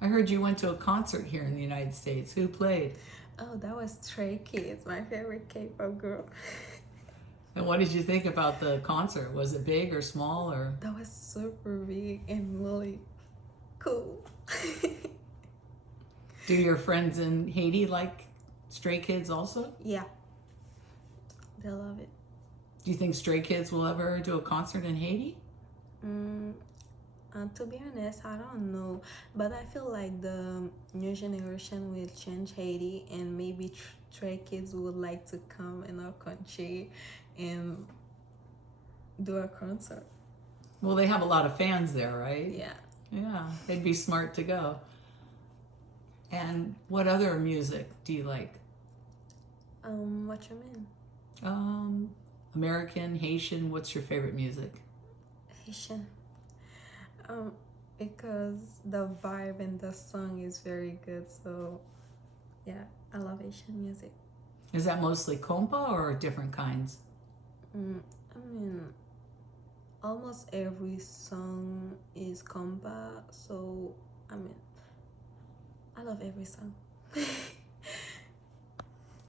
I heard you went to a concert here in the United States. Who played? Oh, that was Stray Kids, my favorite K-pop girl. And what did you think about the concert? Was it big or small or? That was super big and really cool. Do your friends in Haiti like Stray Kids also? Yeah, they love it. Do you think Stray Kids will ever do a concert in Haiti? Mm, to be honest, I don't know, but I feel like the new generation will change Haiti, and maybe Stray Kids would like to come in our country and do a concert. Well, they have a lot of fans there, right? Yeah. Yeah, they'd be smart to go. And what other music do you like? What you mean? American, Haitian, what's your favorite music? Haitian. Um, because the vibe and the song is very good, so yeah, I love Haitian music. Is that mostly kompa or different kinds? I mean, almost every song is kompa, so I mean, I love every song.